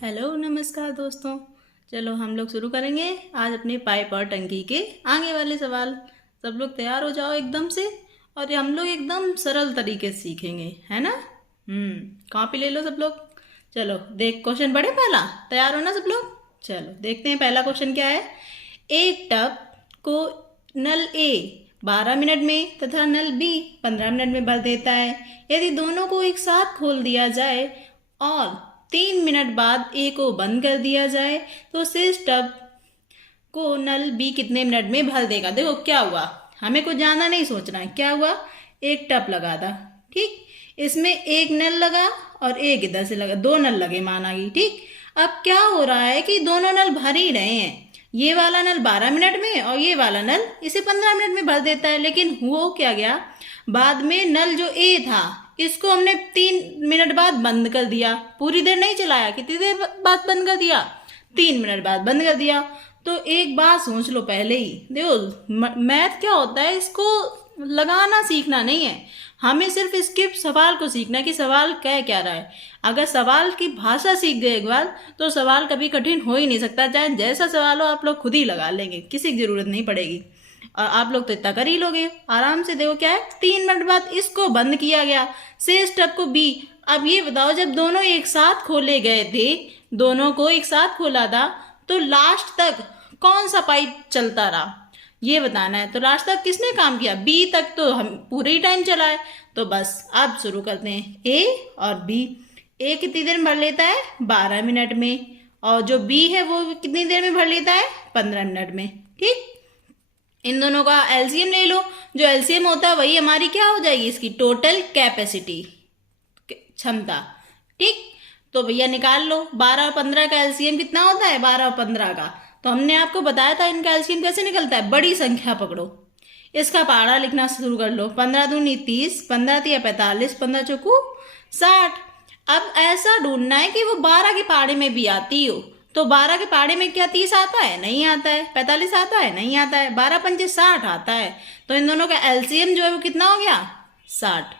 Hello नमस्कार दोस्तों। चलो हम लोग शुरू करेंगे आज अपने पाइप और टंकी के आगे वाले सवाल। सब लोग तैयार हो जाओ एकदम से। और ये हम लोग एकदम सरल तरीके से सीखेंगे, है ना। कॉपी ले लो सब लोग। चलो देख क्वेश्चन पढ़े पहला। तैयार हो ना सब लोग। चलो देखते हैं पहला क्वेश्चन क्या है। एक टब को नल ए 12 मिनट में तथा नल बी 15 मिनट में भर देता है। यदि दोनों को एक साथ खोल दिया जाए और 3 मिनट बाद ए को बंद कर दिया जाए तो शेष टब को नल बी कितने मिनट में भर देगा। देखो क्या हुआ, हमें कुछ ज़्यादा नहीं सोचना है। क्या हुआ, एक टब लगा था, ठीक। इसमें एक नल लगा और एक इधर से लगा, दो नल लगे माना कि, ठीक। अब क्या हो रहा है कि दोनों नल भर ही रहे हैं। ये वाला नल 12 मिनट में और ये वाला नल इसे 15 मिनट में भर देता है। लेकिन हो क्या गया, बाद में नल जो ए था इसको हमने 3 मिनट बाद बंद कर दिया। पूरी देर नहीं चलाया, कितनी देर बाद बंद कर दिया, 3 मिनट बाद बंद कर दिया। तो एक बात सोच लो पहले ही। देखो मैथ क्या होता है, इसको लगाना सीखना नहीं है, हमें सिर्फ इसके सवाल को सीखना है कि सवाल कह क्या रहा है। अगर सवाल की भाषा सीख गए एक बार तो सवाल कभी कठिन हो ही नहीं सकता। चाहे जैसा सवाल हो आप लोग खुद ही लगा लेंगे, किसी की जरूरत नहीं पड़ेगी। और आप लोग तो इतना कर ही लोगे आराम से। देखो क्या है, 3 मिनट बाद इसको बंद किया गया, शेष टब को बी। अब ये बताओ, जब दोनों एक साथ खोले गए थे, दोनों को एक साथ खोला था, तो लास्ट तक कौन सा पाइप चलता रहा ये बताना है। तो लास्ट तक किसने काम किया, बी तक तो हम पूरे ही टाइम चलाए। तो बस अब शुरू करते हैं। ए और बी, ए कितनी देर में भर लेता है, 12 मिनट में, और जो बी है वो कितनी देर में भर लेता है, 15 मिनट में, ठीक। इन दोनों का एलसीएम ले लो। जो एलसीएम होता है वही हमारी क्या हो जाएगी, इसकी टोटल कैपेसिटी, क्षमता, ठीक। तो भैया निकाल लो, 12 और 15 का एलसीएम कितना होता है, 12 और 15 का। तो हमने आपको बताया था इनका एलसीएम कैसे निकलता है। बड़ी संख्या पकड़ो, इसका पहाड़ा लिखना शुरू कर लो। 15 दूनी 30, 15 तिया 45, 15 चौकू 60। अब ऐसा ढूंढना है कि वो 12 के पहाड़े में भी आती हो। तो 12 के पहाड़े में क्या 30 आता है, नहीं आता है। 45 आता है, नहीं आता है। 12 पंचे 60 आता है। तो इन दोनों का एलसीएम जो है वो कितना हो गया, 60।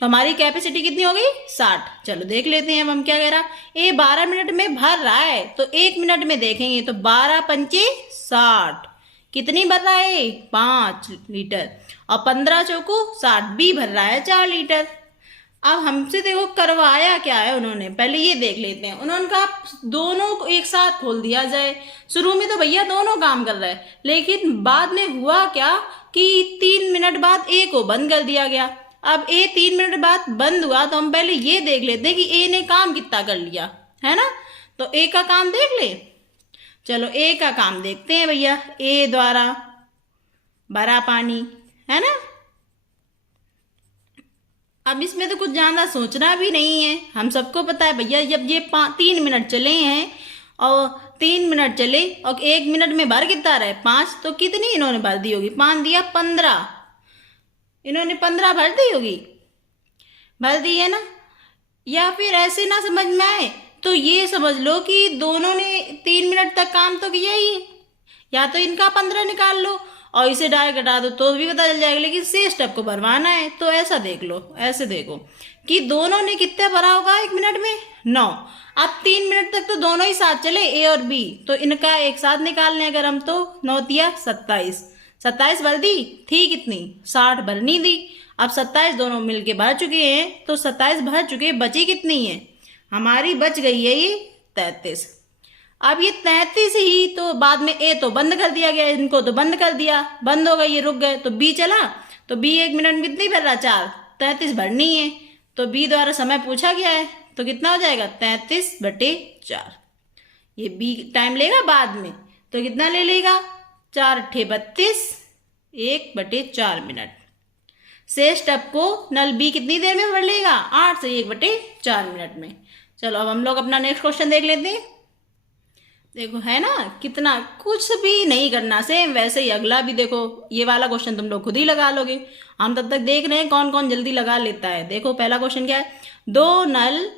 तो हमारी कैपेसिटी कितनी हो गई, 60। चलो देख लेते हैं अब हम क्या कह रहा। ए 12 मिनट में भर रहा है तो 1 मिनट में देखेंगे तो 12 पंचे 60, कितनी भर रहा है, 5 लीटर। और 15 चौको 60, बी भर रहा है 4 लीटर। अब हमसे देखो करवाया क्या है उन्होंने, पहले ये देख लेते हैं। उन्होंने कहा दोनों को एक साथ खोल दिया जाए। शुरू में तो भैया दोनों काम कर रहे हैं, लेकिन बाद में हुआ क्या कि 3 मिनट बाद ए को बंद कर दिया गया। अब ए 3 मिनट बाद बंद हुआ तो हम पहले ये देख लेते हैं कि ए ने काम कितना कर लिया, है ना। तो ए का काम देख ले। चलो ए का काम देखते हैं भैया। ए द्वारा भरा पानी, है ना। अब इसमें तो कुछ ज्यादा सोचना भी नहीं है, हम सबको पता है भैया। जब ये 3 मिनट चले हैं और 3 मिनट चले और 1 मिनट में भर कितना रहे, 5। तो कितनी इन्होंने भर दी होगी, 5 दिया 15, इन्होंने 15 भर दी होगी, भर दी है ना। या फिर ऐसे ना समझ में आए तो ये समझ लो कि दोनों ने 3 मिनट तक काम तो किया ही है। या तो इनका 15 निकाल लो और इसे डायरेक्ट घटा दो तो भी पता चल जाएगा, लेकिन शेष टब को भरवाना है। तो ऐसा देख लो, ऐसे देखो कि दोनों ने कितने भरा होगा 1 मिनट में, 9। अब 3 मिनट तक तो दोनों ही साथ चले, ए और बी, तो इनका एक साथ निकाल लें अगर हम, तो 9 तिया 27, 27 भर दी थी कितनी, 60 भरनी दी। अब 27 दोनों मिलके भर चुके हैं, तो 27 भर चुके, बची कितनी है हमारी, बच गई है ये 33। अब ये 33 ही तो बाद में ए तो बंद कर दिया गया, इनको तो बंद कर दिया, बंद हो गए, ये रुक गए। तो बी चला, तो बी 1 मिनट में कितनी भर रहा, 4, 33 भरनी है। तो बी द्वारा समय पूछा गया है तो कितना हो जाएगा, 33/4। ये बी टाइम लेगा बाद में, तो कितना ले लेगा, 4 अट्ठे 32, 1/4 मिनट। शेष टब को नल बी कितनी देर में भर लेगा, 8 से 1/4 मिनट में। चलो अब हम लोग अपना नेक्स्ट क्वेश्चन देख लेते हैं। देखो है ना, कितना कुछ भी नहीं करना, सेम वैसे ही अगला भी देखो। ये वाला क्वेश्चन तुम लोग खुद ही लगा लोगे, हम तब तक देख रहे हैं कौन कौन जल्दी लगा लेता है। देखो पहला क्वेश्चन क्या है, 2 नल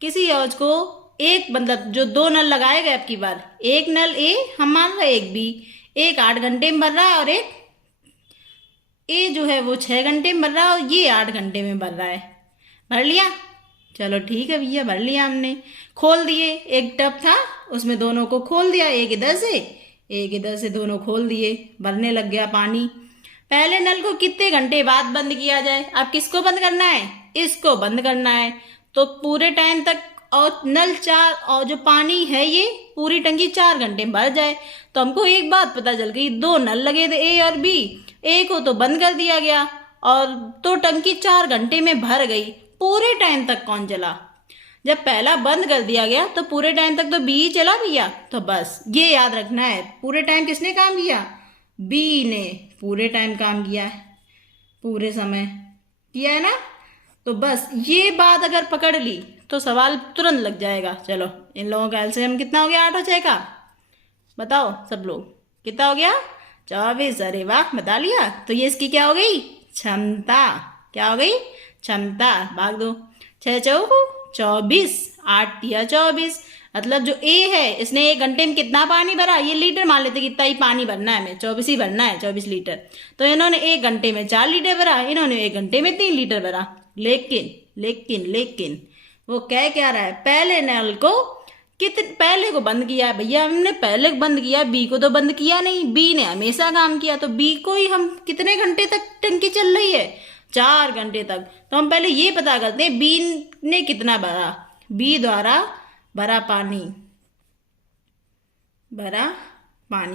किसी हौज को एक, मतलब जो 2 नल लगाए गए अब की बार, एक नल ए हम मान रहे, एक बी, एक 8 घंटे में भर रहा है और एक ए जो है वो 6 घंटे में भर रहा है और ये 8 घंटे में भर रहा है। भर लिया, चलो ठीक है भैया, भर लिया हमने। खोल दिए, एक टब था उसमें दोनों को खोल दिया, एक इधर से दोनों खोल दिए, भरने लग गया पानी। पहले नल को कितने घंटे बाद बंद किया जाए? अब किसको बंद करना है? इसको बंद करना है। तो पूरे टाइम तक, और नल 4, और जो पानी है ये पूरी टंकी 4 घंटे में भर जाए। तो हमको एक बात पता चल गई, 2 नल लगे थे ए और बी, ए को तो बंद कर दिया गया और तो टंकी 4 घंटे में भर गई। पूरे टाइम तक कौन चला? जब पहला बंद कर दिया गया तो पूरे टाइम तक तो बी ही चला भैया। तो बस ये याद रखना है, पूरे टाइम किसने काम किया? बी ने पूरे टाइम काम किया है, पूरे समय किया है ना। तो बस ये बात अगर पकड़ ली तो सवाल तुरंत लग जाएगा। चलो, इन लोगों का एलसीएम कितना हो गया 8 और 6 का? बताओ सब लोग, कितना हो गया? 24। अरे वाह, बता लिया। तो ये इसकी क्या हो गई? क्षमता। क्या हो गई? क्षमता। भाग दो, 6 चौक 24, 8 दिया 24। मतलब जो ए है इसने 1 घंटे में कितना पानी भरा? ये लीटर मान लेते, कितना ही पानी भरना है, हमें 24 ही भरना है, 24 लीटर। तो इन्होंने 1 घंटे में 4 लीटर भरा, इन्होंने 1 घंटे में 3 लीटर भरा। लेकिन लेकिन लेकिन वो कह क्या रहा है? पहले नल को पहले को बंद किया है भैया, हमने पहले बंद किया, बी को तो बंद किया नहीं। बी ने हमेशा काम किया, तो बी को ही हम कितने घंटे तक टंकी चल रही है? 4 घंटे तक। तो हम पहले ये पता करते हैं बी ने कितना भरा। बी द्वारा भरा पानी,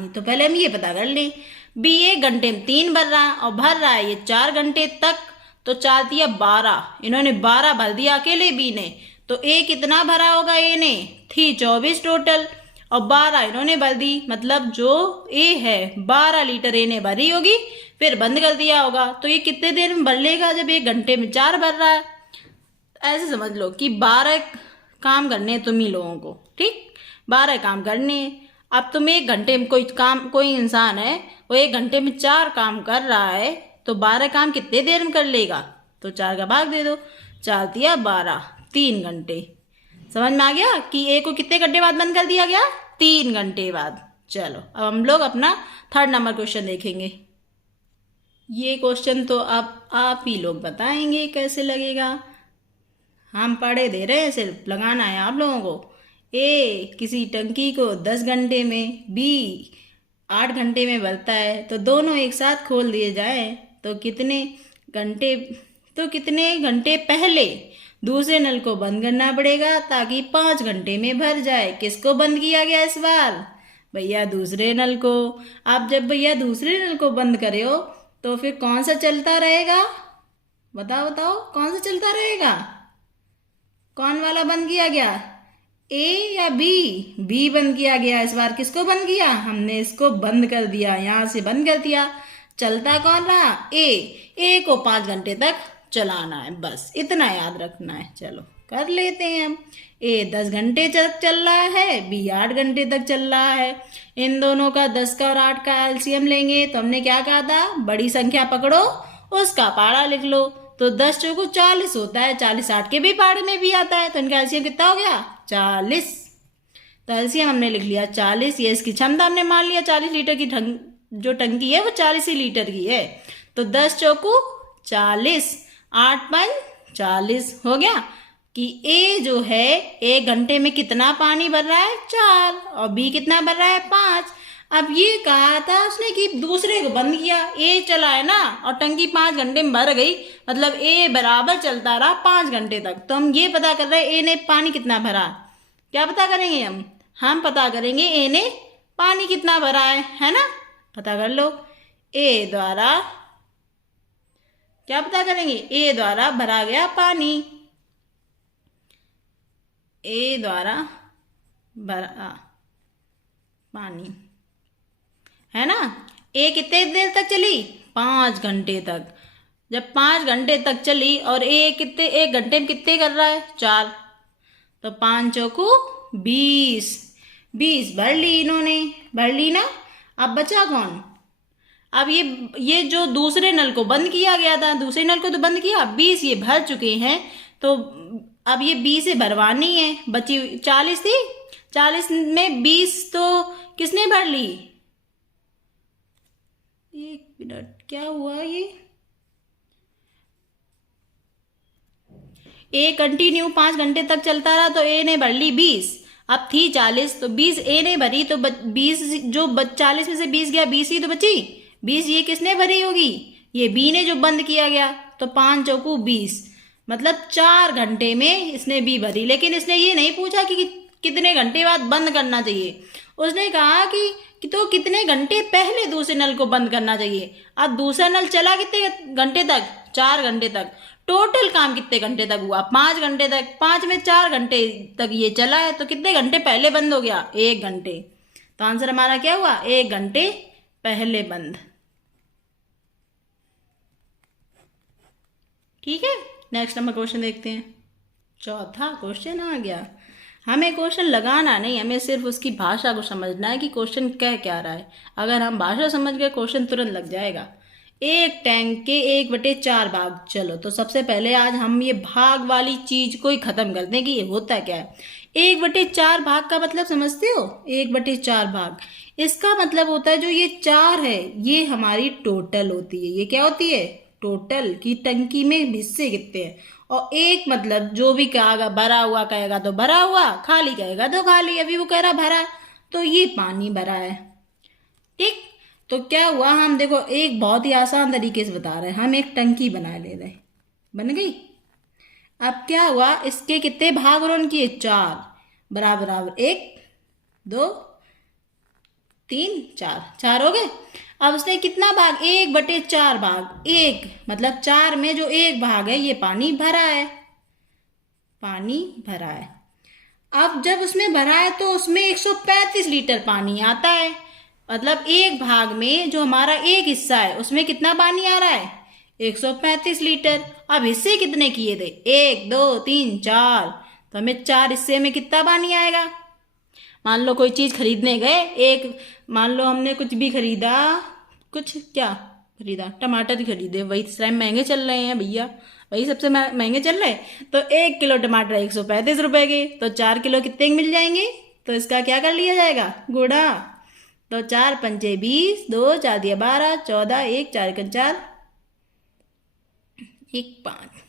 तो पहले हम ये पता कर लें। बी 1 घंटे में 3 भर रहा और भर रहा है ये 4 घंटे तक, तो 4 दिया 12, इन्होंने 12 भर दिया अकेले बी ने। तो ए कितना भरा होगा? ए ने थी 24 टोटल, और 12 इन्होंने भर दी। मतलब जो ए है 12 लीटर ए ने भरी होगी, फिर बंद कर दिया होगा। तो ये कितने देर में भर लेगा जब 1 घंटे में 4 भर रहा है? ऐसे समझ लो कि 12 काम करने हैं तुम ही लोगों को, ठीक? 12 काम करने हैं। अब तुम 1 घंटे में कोई इंसान है वो 1 घंटे में 4 काम कर रहा है, तो 12 काम कितने देर में कर लेगा? तो 4 का भाग दे दो, 4 दिया 12, 3 घंटे। समझ में आ गया कि ए को कितने घंटे बाद बंद कर दिया गया? 3 घंटे बाद। चलो, अब हम लोग अपना 3rd नंबर क्वेश्चन देखेंगे। ये क्वेश्चन तो अब आप ही लोग बताएंगे कैसे लगेगा। हम पढ़े दे रहे हैं, सिर्फ लगाना है आप लोगों को। ए किसी टंकी को 10 घंटे में, बी 8 घंटे में भरता है, तो दोनों एक साथ खोल दिए जाएं तो कितने घंटे पहले दूसरे नल को बंद करना पड़ेगा ताकि 5 घंटे में भर जाए? किसको बंद किया गया इस बार? भैया दूसरे नल को। आप जब भैया दूसरे नल को बंद करे हो तो फिर कौन सा चलता रहेगा? बताओ बताओ, कौन सा चलता रहेगा? कौन वाला बंद किया गया? ए या बी? बी बंद किया गया इस बार। किसको बंद किया? हमने इसको बंद कर दिया, यहां से बंद कर दिया। चलता कौन रहा? ए को 5 घंटे तक चलाना है, बस इतना याद रखना है। चलो कर लेते हैं हम। ए 10 घंटे तक चल रहा है, बी 8 घंटे तक चल रहा है। इन दोनों का 10 का और 8 का एलसीएम लेंगे तो हमने क्या कहा था? बड़ी संख्या पकड़ो, उसका पारा लिख लो। तो 10 चौको 40 होता है, 40 8 के भी पारे में भी आता है, तो इनका एलसीएम कितना हो गया? 40। तो एलसीएम हमने लिख लिया 40। ये इसकी क्षमता हमने मान लिया 40 लीटर की, जो टंकी है वो 40 ही लीटर की है। तो 10 चौको 40, 8 5 40 हो गया कि ए जो है 1 घंटे में कितना पानी भर रहा है? 4, और बी कितना भर रहा है? 5। अब ये कहा था उसने कि दूसरे को बंद किया, ए चला है ना, और टंकी 5 घंटे में भर गई, मतलब ए बराबर चलता रहा 5 घंटे तक। तो हम ये पता कर रहे हैं ए ने पानी कितना भरा। क्या पता करेंगे हम पता करेंगे ए ने पानी कितना भरा है ना? पता कर लो। ए द्वारा क्या पता करेंगे? ए द्वारा भरा गया पानी, ए द्वारा भरा पानी है ना। ए कितने देर तक चली? 5 घंटे तक। जब 5 घंटे तक चली और ए कितने 1 घंटे में कितने कर रहा है? 4। तो 5 चौको 20, 20 भर ली इन्होंने, भर ली ना। अब बचा कौन? अब ये जो दूसरे नल को बंद किया गया था, दूसरे नल को तो बंद किया, 20 ये भर चुके हैं। तो अब ये 20 से भरवानी है, बची 40 थी, 40 में 20 तो किसने भर ली? 1 मिनट, क्या हुआ? ए कंटिन्यू 5 घंटे तक चलता रहा तो ए ने भर ली 20। अब थी 40 तो 20 ए ने भरी तो 20 जो 40 में से 20 गया 20 ही तो बची। 20 ये किसने भरी होगी? ये बी ने जो बंद किया गया। तो 5 चौकू 20 मतलब 4 घंटे में इसने बी भरी। लेकिन इसने ये नहीं पूछा कि कितने घंटे बाद बंद करना चाहिए। उसने कहा कि तो कितने घंटे पहले दूसरे नल को बंद करना चाहिए। अब दूसरा नल चला कितने घंटे तक? 4 घंटे तक। टोटल काम कितने घंटे तक हुआ? 5 घंटे तक। 5 में 4 घंटे तक ये चला है तो कितने घंटे पहले बंद हो गया? 1 घंटे। तो आंसर हमारा क्या हुआ? 1 घंटे पहले बंद। ठीक है, नेक्स्ट नंबर क्वेश्चन देखते हैं। चौथा क्वेश्चन आ गया। हमें क्वेश्चन लगाना नहीं, हमें सिर्फ उसकी भाषा को समझना है कि क्वेश्चन कह क्या रहा है। अगर हम भाषा समझ गए क्वेश्चन तुरंत लग जाएगा। एक टैंक के 1/4 भाग। चलो तो सबसे पहले आज हम ये भाग वाली चीज को ही खत्म कर दें कि ये होता क्या है। 1/4 भाग का मतलब समझते हो? 1/4 भाग, इसका मतलब होता है जो ये 4 है ये हमारी टोटल होती है। ये क्या होती है? टोटल की टंकी में हिस्से कितने हैं। और 1 मतलब जो भी कहेगा भरा हुआ कहेगा तो भरा हुआ, खाली कहेगा तो खाली। अभी वो कह रहा भरा तो ये पानी भरा है। ठीक, तो क्या हुआ, हम देखो एक बहुत ही आसान तरीके से बता रहे हैं। हम एक टंकी बना ले रहे, बन गई। अब क्या हुआ, इसके कितने भाग और किए? 4 बराबर बराबर 1 2 3 4 हो गए। अब उसने कितना भाग? 1/4 भाग। 1 मतलब 4 में जो 1 भाग है ये पानी भरा है। पानी भरा है। अब जब उसमें भरा है तो उसमें 135 लीटर पानी आता है। मतलब 1 भाग में जो हमारा 1 हिस्सा है उसमें कितना पानी आ रहा है? 135 लीटर। अब हिस्से कितने किए थे? 1 2 3 4। तो हमें 4 हिस्से में कितना पानी आएगा? मान लो कोई चीज खरीदने गए, मान लो हमने कुछ भी खरीदा, कुछ क्या खरीदा? टमाटर ही खरीदे, वही इस टाइम महंगे चल रहे हैं भैया, वही सबसे महंगे चल रहे हैं। तो 1 किलो टमाटर 135 रुपए के, तो 4 किलो कितने मिल जाएंगे? तो इसका क्या कर लिया जाएगा? गुणा। तो 4 पंचे 20, 2 4 दिया 12, 14, 1 4 4 1 5।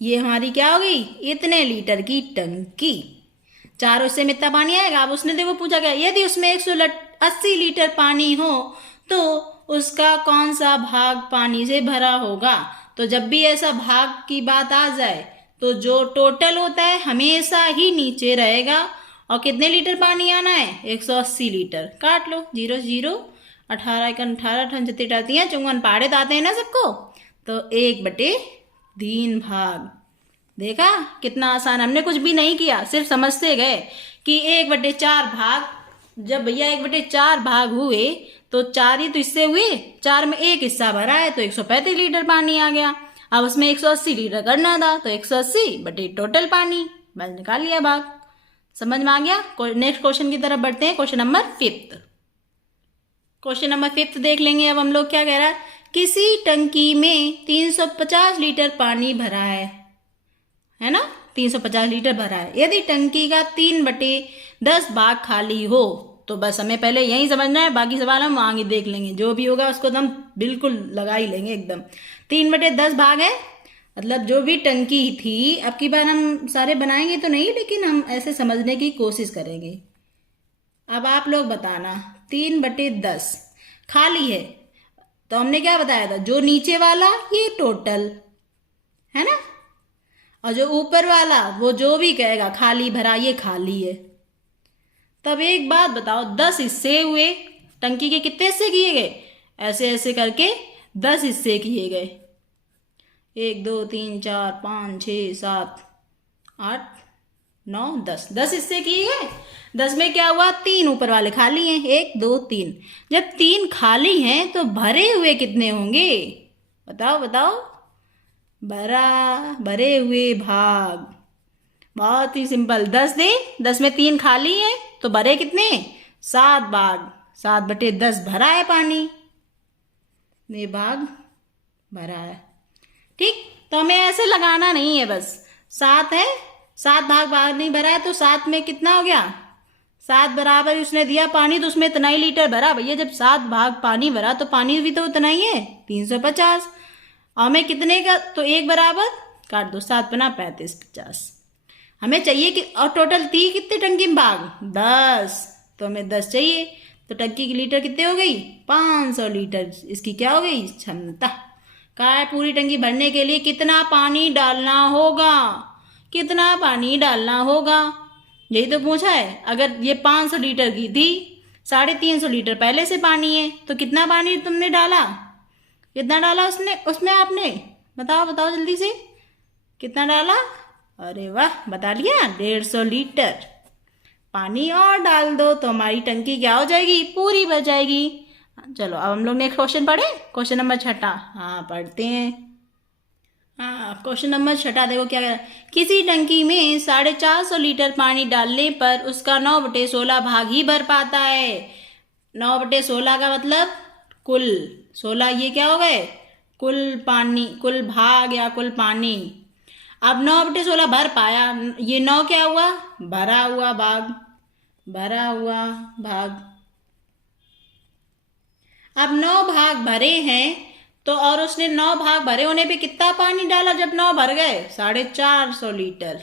ये हमारी क्या हो गई? इतने लीटर की टंकी। 4 हिस्से में इतना पानी आएगा। अब उसने देखो पूछा क्या, यदि उसमें 180 लीटर पानी हो तो उसका कौन सा भाग पानी से भरा होगा। तो जब भी ऐसा भाग की बात आ जाए तो जो टोटल होता है हमेशा ही नीचे रहेगा। और कितने लीटर पानी आना है? 180 लीटर। काट लो, 0 0 18 1 18 38 38 54 पाड़े तो आते हैं ना सबको। तो 1/3 भाग। देखा कितना आसान, हमने कुछ भी नहीं किया, सिर्फ समझते गए कि 1/4 भाग। जब भैया 1/4 भाग हुए तो 4 ही तो हिस्से हुए। 4 में 1 हिस्सा भरा है तो 135 लीटर पानी आ गया। अब उसमें 180 लीटर करना था तो 180 बटे टोटल पानी, बस निकाल लिया भाग। समझ में आ गया। नेक्स्ट क्वेश्चन की तरफ बढ़ते हैं। Question number 5। क्वेश्चन नंबर 5 देख लेंगे। अब हम लोग क्या कह रहा है, किसी टंकी में 350 लीटर पानी भरा है ना, 350 लीटर भरा है। यदि टंकी का 3/10 भाग खाली हो तो बस हमें पहले यही समझना है, बाकी सवाल हम आगे देख लेंगे। जो भी होगा उसको तो हम बिल्कुल लगा ही लेंगे एकदम। 3/10 भाग है मतलब जो भी टंकी थी। अब की बार हम सारे बनाएंगे तो नहीं, लेकिन हम ऐसे समझने की कोशिश करेंगे। अब आप लोग बताना, 3/10 खाली है तो हमने क्या बताया था, जो नीचे वाला ये टोटल है ना, और जो ऊपर वाला वो जो भी कहेगा खाली भरा ये खाली है। तब एक बात बताओ, 10 हिस्से हुए, टंकी के कितने हिस्से किए गए? ऐसे ऐसे करके 10 हिस्से किए गए। 1 2 3 4 5 6 7 8 9 10 10 हिस्से किए गए। 10 में क्या हुआ, 3 ऊपर वाले खाली हैं, 1 2 3। जब 3 खाली हैं तो भरे हुए कितने होंगे? बताओ बताओ। भरे हुए भाग बहुत ही सिंपल। 10 दे, 10 में 3 खाली है तो भरे कितने? 7 भाग। 7/10 भरा है पानी, ये भाग भरा है। ठीक, तो हमें ऐसे लगाना नहीं है, बस 7 है, 7 भाग नहीं भरा है तो 7 में कितना हो गया? 7 बराबर उसने दिया पानी तो उसमें इतना ही लीटर भरा। भैया जब 7 भाग पानी भरा तो पानी भी तो उतना ही है, 350। और हमें कितने का? तो 1 बराबर काट दो, 7 पना 35, 50। हमें चाहिए कि और टोटल थी कितने टंकी में भाग, 10, तो हमें 10 चाहिए। तो टंकी की लीटर कितने हो गई, 500 लीटर। इसकी क्या हो गई, क्षमता। कहा है पूरी टंकी भरने के लिए कितना पानी डालना होगा, कितना पानी डालना होगा, यही तो पूछा है। अगर ये 500 लीटर की थी, 350 लीटर पहले से पानी है, तो कितना पानी तुमने डाला, कितना डाला उसमें आपने, बताओ बताओ जल्दी से, कितना डाला। अरे वाह, बता लिया, 150 लीटर पानी और डाल दो तो हमारी टंकी क्या हो जाएगी, पूरी भर जाएगी। चलो अब हम लोग नेक्स्ट क्वेश्चन पढ़े, क्वेश्चन नंबर 6। हाँ पढ़ते हैं। हाँ क्वेश्चन नंबर 6 देखो क्या कह रहा है। किसी टंकी में 450 लीटर पानी डालने पर उसका 9/16 भाग ही भर पाता है। 9/16 का मतलब कुल, 16 ये क्या हो गए, कुल पानी, कुल भाग या कुल पानी। अब 9/16 भर पाया, ये 9 क्या हुआ, भरा हुआ भाग, भरा हुआ भाग। अब 9 भाग भरे हैं, तो और उसने 9 भाग भरे होने पे कितना पानी डाला, जब 9 भर गए 450 लीटर।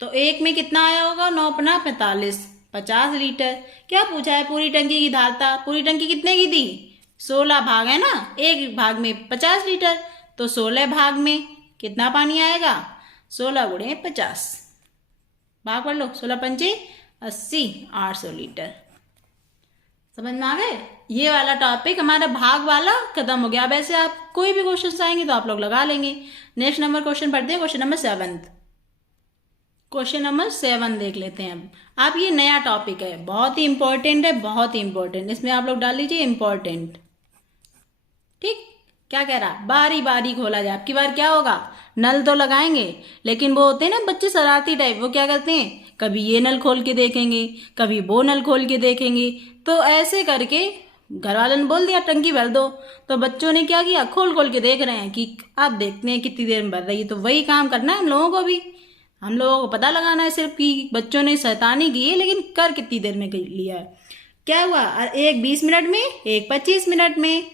तो एक में कितना आया होगा, 9 पना 45, 50 लीटर। क्या पूछा है, पूरी टंकी की धारता। पूरी टंकी कितने की थी, 16 भाग है ना, एक भाग में 50 लीटर, तो 16 भाग में कितना पानी आएगा, 16 गुणे 50, भाग पढ़ लो, 16 पंचे 80, 800 लीटर। समझ में आ गए। ये वाला टॉपिक हमारा भाग वाला खत्म हो गया। अब ऐसे आप कोई भी क्वेश्चन आएंगे तो आप लोग लगा लेंगे। नेक्स्ट नंबर क्वेश्चन पढ़ते हैं, क्वेश्चन नंबर 7। क्वेश्चन नंबर 7 देख लेते हैं। अब आप ये नया टॉपिक है, बहुत ही इंपॉर्टेंट है, बहुत ही इंपॉर्टेंट। इसमें आप लोग डाल लीजिए इंपॉर्टेंट। ठीक, क्या कह रहा, बारी बारी खोला जाए। आपकी बार क्या होगा, नल तो लगाएंगे, लेकिन वो होते हैं ना बच्चे शरारती टाइप, वो क्या करते हैं, कभी ये नल खोल के देखेंगे, कभी वो नल खोल के देखेंगे। तो ऐसे करके घर वालों ने बोल दिया टंकी भर दो, तो बच्चों ने क्या किया, खोल खोल के देख रहे हैं कि आप देखते हैं कितनी देर में भर रही है। तो वही काम करना है हम लोगों को भी, हम लोगों को पता लगाना है सिर्फ कि बच्चों ने शैतानी की है, लेकिन कर कितनी देर में लिया है। क्या हुआ, एक 20 मिनट में, एक 25 मिनट में।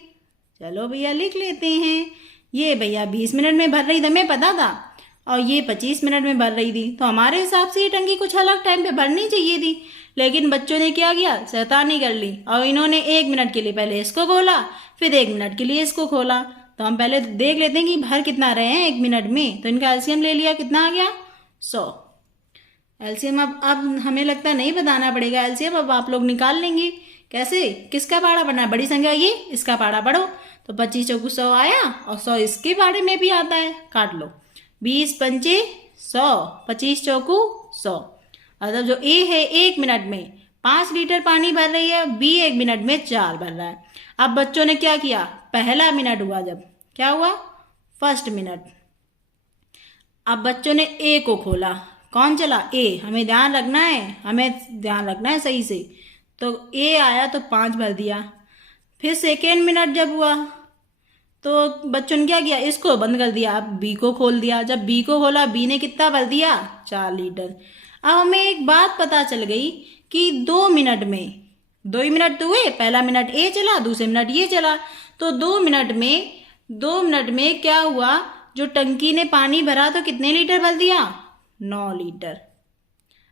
चलो भैया लिख लेते हैं। ये भैया 20 मिनट में भर रही थी, हमें पता था, और ये 25 मिनट में भर रही थी। तो हमारे हिसाब से ये टंकी कुछ अलग टाइम पे भरनी चाहिए थी, लेकिन बच्चों ने क्या किया, शैतानी कर ली, और इन्होंने 1 मिनट के लिए पहले इसको खोला, फिर 1 मिनट के लिए इसको खोला। तो हम पहले देख लेते हैं कि भर कितना रहे हैं 1 मिनट में। तो इनका एलसीएम ले लिया, कितना आ गया, 100। एलसीएम अब हमें लगता है नहीं बताना पड़ेगा एलसीएम, अब आप लोग निकाल लेंगे। कैसे, किसका पाड़ा पढ़ना है, बड़ी संख्या ये, इसका पाड़ा पढ़ो। तो 25 चौकू 100 आया, और 100 इसके पाड़े में भी आता है, काट लो। 20 पंचे 100, 25 चौकू 100। मतलब जो ए है 1 मिनट में 5 लीटर पानी भर रही है, बी 1 मिनट में 4 भर रहा है। अब बच्चों ने क्या किया, पहला मिनट हुआ जब, क्या हुआ, फर्स्ट मिनट। अब बच्चों ने ए को खोला, कौन चला, ए, हमें ध्यान रखना है, हमें ध्यान रखना है सही से। तो ए आया तो 5 भर दिया। फिर सेकेंड मिनट जब हुआ तो बच्चों ने क्या किया, इसको बंद कर दिया, अब बी को खोल दिया। जब बी को खोला, बी ने कितना भर दिया, 4 लीटर। अब हमें एक बात पता चल गई कि 2 मिनट में, 2 ही मिनट तो हुए, पहला मिनट ए चला, दूसरे मिनट ये चला, तो 2 मिनट में क्या हुआ, जो टंकी ने पानी भरा तो कितने लीटर भर दिया, 9 लीटर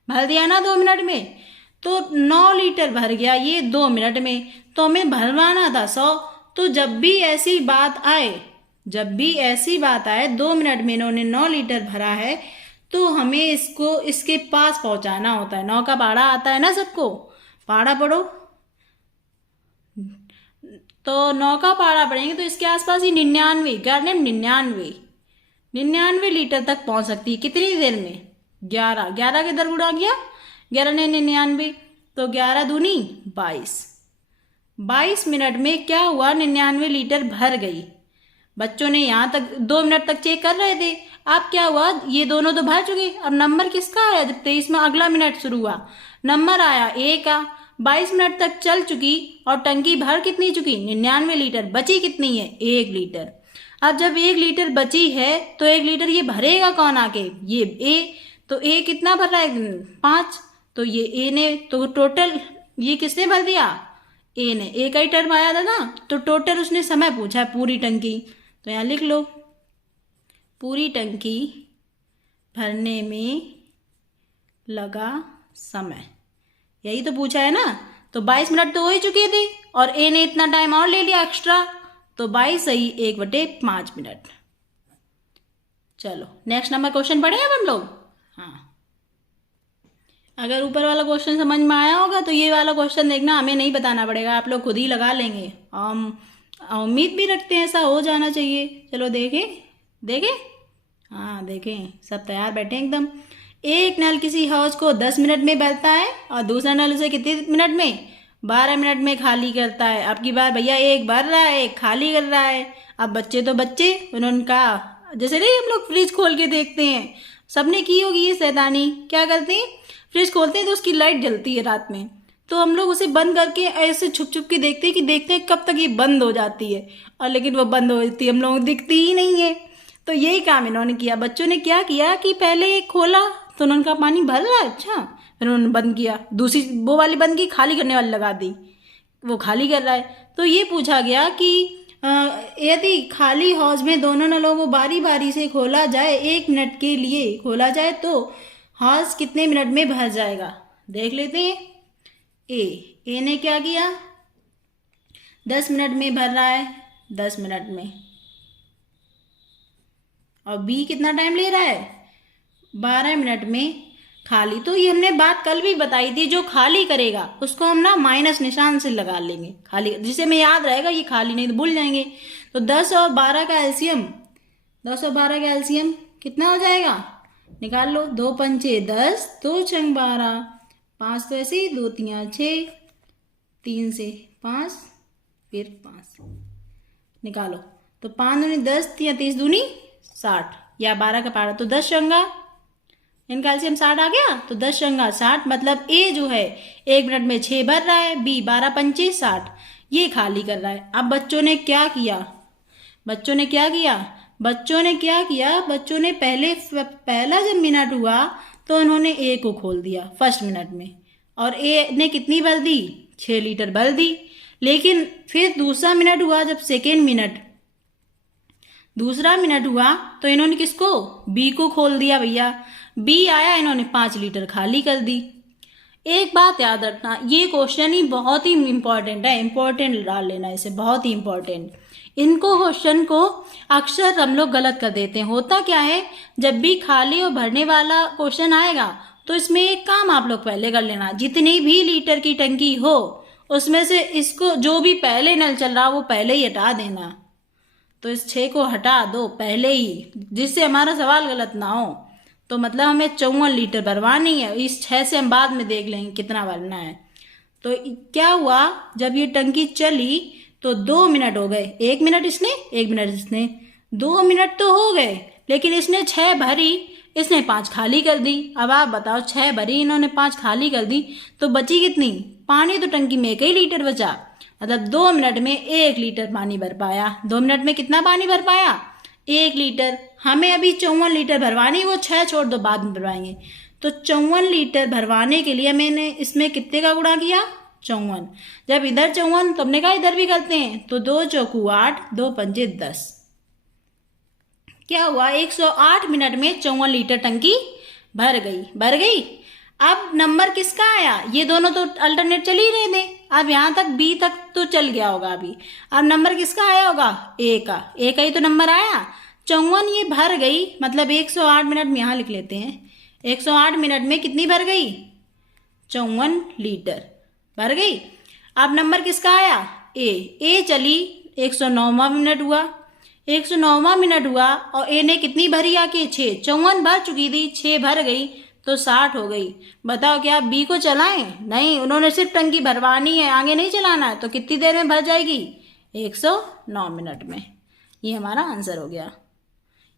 भर दिया ना 2 मिनट में। तो 9 लीटर भर गया ये 2 मिनट में, तो हमें भरवाना था 100। तो जब भी ऐसी बात आए, 2 मिनट में इन्होंने 9 लीटर भरा है, तो हमें इसको इसके पास पहुंचाना होता है। 9 का पाड़ा आता है ना सबको, पाड़ा पढ़ो। तो 9 का पाड़ा पढ़ेंगे तो इसके आसपास ही 99 लीटर तक पहुंच सकती है। कितनी देर में, 11 के दर गुणा किया, 11 ने 99, तो 11 दूनी 22 मिनट में क्या हुआ, 99 लीटर भर गई। बच्चों ने यहाँ तक 2 मिनट तक चेक कर रहे थे। अब क्या हुआ, ये दोनों तो भर चुके। अब नंबर किसका आया, जब 23 में अगला मिनट शुरू हुआ, नंबर आया ए का। 22 मिनट तक चल चुकी और टंकी भर कितनी चुकी, 99 लीटर। बची कितनी है, 1 लीटर। अब जब 1 लीटर बची है तो 1 लीटर ये भरेगा कौन आके, ये ए। तो ए कितना भर रहा है, 5। तो ये ए ने, तो टोटल ये किसने भर दिया, ए ने। ए का ही टर्म आया था ना, तो टोटल उसने समय पूछा है पूरी टंकी। तो यहाँ लिख लो, पूरी टंकी भरने में लगा समय, यही तो पूछा है ना। तो 22 मिनट तो हो ही चुके थे और ए ने इतना टाइम और ले लिया एक्स्ट्रा, तो 22 सही 1/5 मिनट। चलो नेक्स्ट नंबर क्वेश्चन पढ़े अब हम लोग। हाँ, अगर ऊपर वाला क्वेश्चन समझ में आया होगा तो ये वाला क्वेश्चन देखना, हमें नहीं बताना पड़ेगा, आप लोग खुद ही लगा लेंगे। हम उम्मीद भी रखते हैं ऐसा हो जाना चाहिए। चलो देखें देखें, हाँ देखें, सब तैयार बैठे हैं एकदम। एक नल किसी हौज को 10 मिनट में भरता है और दूसरा नल उसे कितने मिनट में, 12 मिनट में खाली करता है। अब की बार भैया एक भर रहा है एक खाली कर रहा है। अब बच्चे तो बच्चे, उन्होंने कहा जैसे नहीं हम लोग फ्रिज खोल के देखते हैं, सबने की होगी ये शैतानी, क्या करते हैं फ्रिज खोलते हैं तो उसकी लाइट जलती है रात में, तो हम लोग उसे बंद करके ऐसे छुप छुप के देखते हैं कब तक ये बंद हो जाती है, और लेकिन वो बंद हो जाती है, हम लोगों को दिखती ही नहीं है। तो यही काम इन्होंने किया, बच्चों ने क्या किया कि पहले खोला तो उन्होंने कहा पानी भर रहा है, अच्छा, फिर उन्होंने बंद किया, दूसरी वो वाली बंद की, खाली करने वाली लगा दी, वो खाली कर रहा है। तो ये पूछा गया कि यदि खाली हौज में दोनों नलों को बारी बारी से खोला जाए, 1 मिनट के लिए खोला जाए, तो हौज कितने मिनट में भर जाएगा, देख लेते हैं। ए ने क्या किया, 10 मिनट में भर रहा है, 10 मिनट में, और बी कितना टाइम ले रहा है, 12 मिनट में खाली। तो ये हमने बात कल भी बताई थी, जो खाली करेगा उसको हम ना माइनस निशान से लगा लेंगे, खाली जिसे हमें याद रहेगा, ये खाली नहीं तो भूल जाएंगे। तो 10 और 12 का एलसीएम, 10 और 12 का एलसीएम कितना हो जाएगा, निकाल लो। 2 पंचे 10, 2 छंग 12, 5 तो ऐसे ही, 2 3 6, 3 से 5, फिर 5 निकालो। तो 5 दूनी 10, 30 दूनी 60, या 12 का पारा तो 10 शंगा, इनका एलसीएम 60 आ गया, तो 10 शंगा 60, मतलब ए जो है 1 मिनट में 6 भर रहा है, बी 12 पंचे 60, ये खाली कर रहा है। अब बच्चों ने क्या किया, बच्चों ने पहला जब मिनट हुआ तो उन्होंने ए को खोल दिया फर्स्ट मिनट में, और ए ने कितनी भर दी, 6 लीटर भर दी। लेकिन फिर दूसरा मिनट हुआ, जब दूसरा मिनट हुआ तो इन्होंने किसको, बी को खोल दिया भैया, बी आया, इन्होंने 5 लीटर खाली कर दी। एक बात याद रखना, ये क्वेश्चन ही बहुत ही इम्पोर्टेंट है, इम्पोर्टेंट डाल लेना इसे, बहुत ही इम्पोर्टेंट। इनको क्वेश्चन को अक्सर हम लोग गलत कर देते हैं। होता क्या है, जब भी खाली और भरने वाला क्वेश्चन आएगा तो इसमें एक काम आप लोग पहले कर लेना, जितनी भी लीटर की टंकी हो उसमें से इसको जो भी पहले नल चल रहा वो पहले ही हटा देना। तो इस 6 को हटा दो पहले ही, जिससे हमारा सवाल गलत ना हो। तो मतलब हमें 54 लीटर भरवानी है, इस 6 से हम बाद में देख लेंगे कितना भरना है। तो क्या हुआ, जब ये टंकी चली तो 2 मिनट हो गए, 1 मिनट इसने 1 मिनट इसने, 2 मिनट तो हो गए, लेकिन इसने 6 भरी, इसने 5 खाली कर दी। अब आप बताओ, 6 भरी इन्होंने 5 खाली कर दी, तो बची कितनी, पानी तो टंकी में 1 ही लीटर बचा, मतलब 2 मिनट में 1 लीटर पानी भर पाया। 2 मिनट में कितना पानी भर पाया, 1 लीटर। हमें अभी 54 लीटर भरवानी, वो 6 छोड़ दो बाद में भरवाएंगे। तो 54 लीटर भरवाने के लिए मैंने इसमें कितने का गुणा किया, 54। जब इधर 54 तो हमने कहा इधर भी करते हैं, तो 2 चौकू 8, 2 पंजे 10, क्या हुआ, 108 मिनट में 54 लीटर टंकी भर गई। अब नंबर किसका आया, ये दोनों तो अल्टरनेट चल ही रहे थे, अब यहाँ तक बी तक तो चल गया होगा अभी। अब नंबर किसका आया होगा, ए का ही तो नंबर आया। 54 ये भर गई, मतलब 108 मिनट में यहाँ लिख लेते हैं, 108 मिनट में कितनी भर गई, 54 लीटर भर गई। अब नंबर किसका आया, ए चली, 109वां मिनट हुआ, 109वां मिनट हुआ, और ए ने कितनी भरी आके 6, 54 भर चुकी थी, 6 भर गई तो 60 हो गई। बताओ क्या बी को चलाएं, नहीं, उन्होंने सिर्फ टंकी भरवानी है, आगे नहीं चलाना है। तो कितनी देर में भर जाएगी, 109 मिनट में। ये हमारा आंसर हो गया।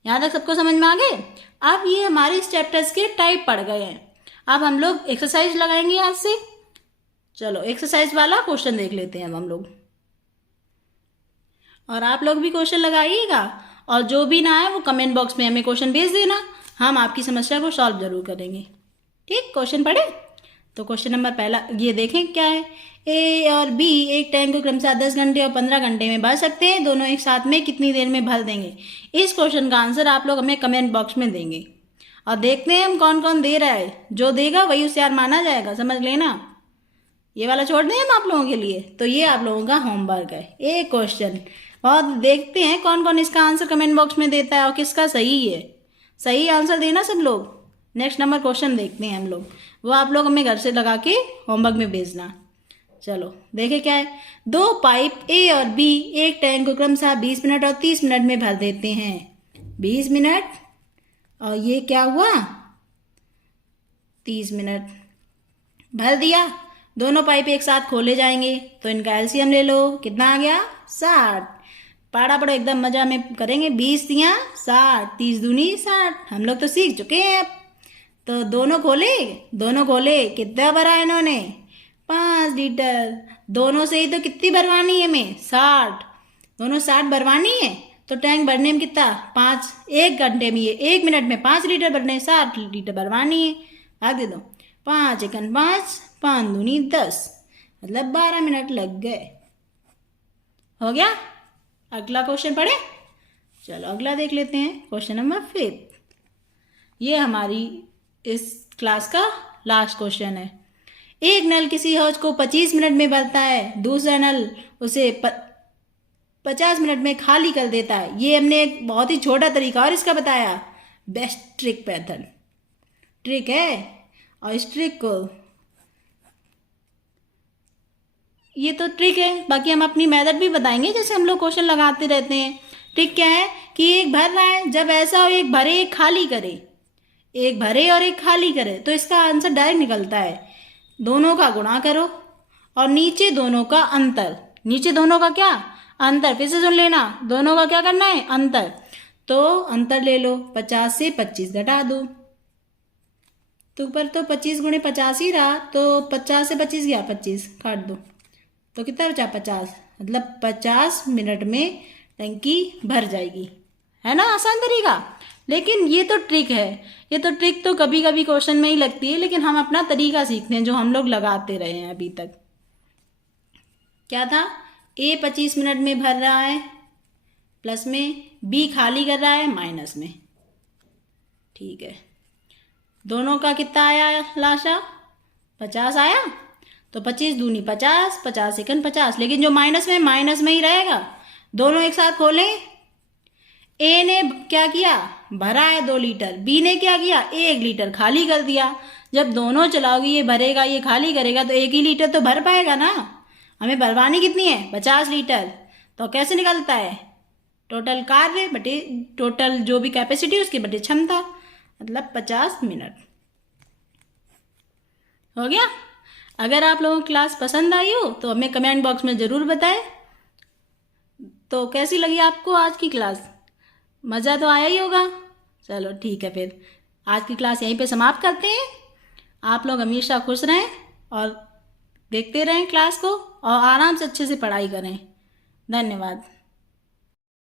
यहाँ तक सबको समझ में आ गए। अब ये हमारे इस चैप्टर्स के टाइप पड़ गए हैं। अब हम लोग एक्सरसाइज लगाएंगे आज से। चलो एक्सरसाइज वाला क्वेश्चन देख लेते हैं अब हम लोग, और आप लोग भी क्वेश्चन लगाइएगा, और जो भी ना है वो कमेंट बॉक्स में हमें क्वेश्चन भेज देना, हम आपकी समस्या को सॉल्व जरूर करेंगे। ठीक, क्वेश्चन पढ़े। तो क्वेश्चन नंबर पहला ये देखें क्या है। ए और बी एक टैंक को क्रमशः 10 घंटे और 15 घंटे में भर सकते हैं, दोनों एक साथ में कितनी देर में भर देंगे। इस क्वेश्चन का आंसर आप लोग हमें कमेंट बॉक्स में देंगे और देखते हैं हम कौन कौन दे रहा है। जो देगा वही होशियार माना जाएगा, समझ लेना। ये वाला छोड़ दें हम आप लोगों के लिए। तो ये आप लोगों का होमवर्क है, एक क्वेश्चन। और देखते हैं कौन कौन इसका आंसर कमेंट बॉक्स में देता है और किसका सही है। सही आंसर देना सब लोग। नेक्स्ट नंबर क्वेश्चन देखते हैं हम लोग, वो आप लोग हमें घर से लगा के होमवर्क में भेजना। चलो देखे क्या है। 2 पाइप ए और बी एक टैंक को क्रमशः 20 मिनट और 30 मिनट में भर देते हैं। 20 मिनट और ये क्या हुआ 30 मिनट भर दिया। दोनों पाइप एक साथ खोले जाएंगे तो इनका एलसीएम ले लो, कितना आ गया 60। पढ़ा पढ़ो एकदम मजा में करेंगे। 20 या 60, 30 दूनी 60। हम लोग तो सीख चुके हैं अब। तो दोनों खोले कितना भरा इन्होंने 5 लीटर। दोनों से ही तो कितनी भरवानी है हमें 60। दोनों 60 भरवानी है तो टैंक भरने में कितना 5, 1 घंटे में ये 1 मिनट में 5 लीटर भरने, 60 लीटर भरवानी है। भाग दे दो 5 एकन 5, 5 दूनी 10, मतलब 12 मिनट लग गए। हो गया। अगला क्वेश्चन पढ़े। चलो अगला देख लेते हैं, क्वेश्चन नंबर 5। ये हमारी इस क्लास का लास्ट क्वेश्चन है। एक नल किसी हौज को 25 मिनट में भरता है, दूसरा नल उसे 50 मिनट में खाली कर देता है। ये हमने एक बहुत ही छोटा तरीका और इसका बताया, बेस्ट ट्रिक मेथड। ट्रिक है और इस ट्रिक को, ये तो ट्रिक है, बाकी हम अपनी मेथड भी बताएंगे जैसे हम लोग क्वेश्चन लगाते रहते हैं। ट्रिक क्या है कि एक भर रहा है, जब ऐसा हो एक भरे एक खाली करे, एक भरे और एक खाली करे तो इसका आंसर डायरेक्ट निकलता है। दोनों का गुणा करो और नीचे दोनों का अंतर। नीचे दोनों का क्या अंतर, फिर से सुन लेना, दोनों का क्या करना है अंतर। तो अंतर ले लो, 50 से 25 घटा दो। तो ऊपर तो 25 गुणे 50 ही रहा, तो 50 से 25 गया 25, काट दो तो कितना बचा 50, मतलब 50 मिनट में टंकी भर जाएगी। है ना आसान तरीका। लेकिन ये तो ट्रिक है, ये तो ट्रिक तो कभी कभी क्वेश्चन में ही लगती है, लेकिन हम अपना तरीका सीखते हैं जो हम लोग लगाते रहे हैं अभी तक। क्या था, ए 25 मिनट में भर रहा है प्लस में, बी खाली कर रहा है माइनस में। ठीक है, दोनों का कितना आया लाशा 50 आया, तो 25 दूनी 50, 50 एकन 50, लेकिन जो माइनस में ही रहेगा। दोनों एक साथ खोलें। ए ने क्या किया भरा है 2 लीटर, बी ने क्या किया 1 लीटर खाली कर दिया। जब दोनों चलाओगी, ये भरेगा ये खाली करेगा, तो 1 ही लीटर तो भर पाएगा ना। हमें भरवानी कितनी है 50 लीटर। तो कैसे निकलता है, टोटल कार्य बटे टोटल जो भी कैपेसिटी उसकी बटे क्षमता, मतलब 50 मिनट। हो गया। अगर आप लोगों को क्लास पसंद आई हो तो हमें कमेंट बॉक्स में ज़रूर बताएं। तो कैसी लगी आपको आज की क्लास, मज़ा तो आया ही होगा। चलो ठीक है, फिर आज की क्लास यहीं पे समाप्त करते हैं। आप लोग हमेशा खुश रहें और देखते रहें क्लास को और आराम से अच्छे से पढ़ाई करें। धन्यवाद।